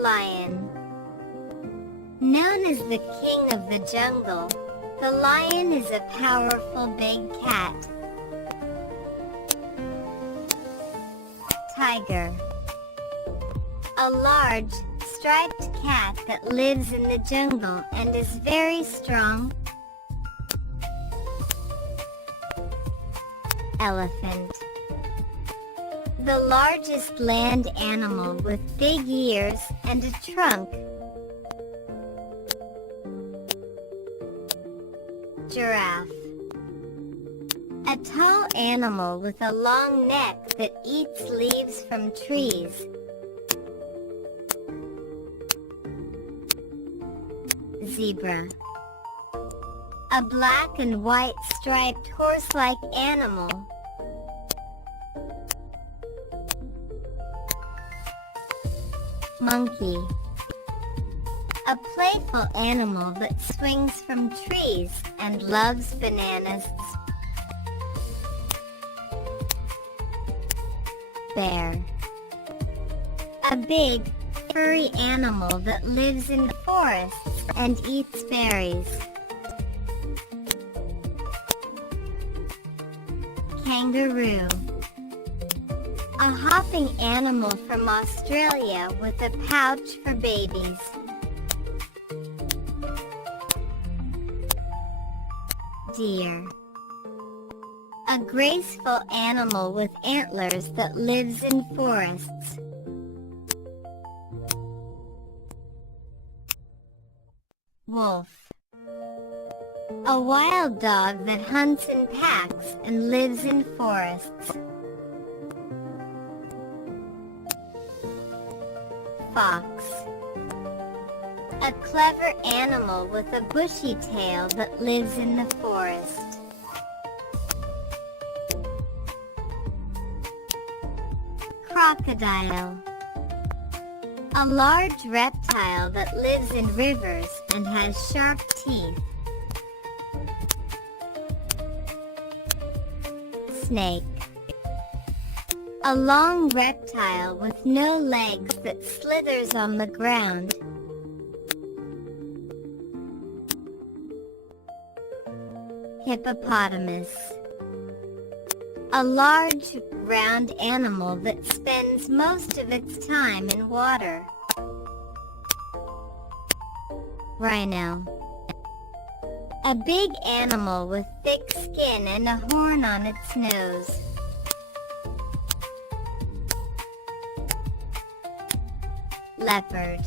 Lion. Known as the king of the jungle, the lion is a powerful big cat. Tiger. A large, striped cat that lives in the jungle and is very strong. Elephant. The largest land animal with big ears and a trunk. Giraffe. A tall animal with a long neck that eats leaves from trees. Zebra. A black and white striped horse-like animal. Monkey. A playful animal that swings from trees and loves bananas. Bear. A big, furry animal that lives in forests and eats berries. Kangaroo. A hopping animal from Australia with a pouch for babies. Deer. A graceful animal with antlers that lives in forests. Wolf. A wild dog that hunts in packs and lives in forests. Fox. A clever animal with a bushy tail that lives in the forest. Crocodile. A large reptile that lives in rivers and has sharp teeth. Snake. A long reptile with no legs that slithers on the ground. Hippopotamus. A large, round animal that spends most of its time in water. Rhino. A big animal with thick skin and a horn on its nose. Leopard.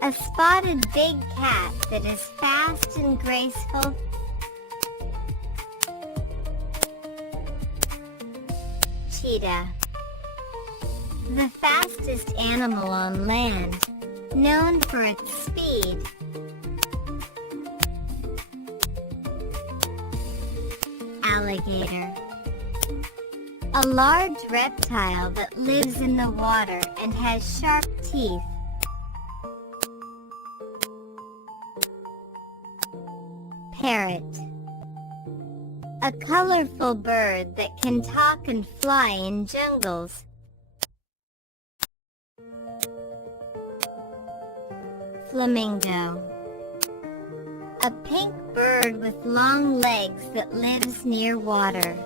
A spotted big cat that is fast and graceful. Cheetah. The fastest animal on land, known for its speed. Alligator. A large reptile that lives in the water and has sharp teeth. Parrot. A colorful bird that can talk and fly in jungles. Flamingo. A pink bird with long legs that lives near water.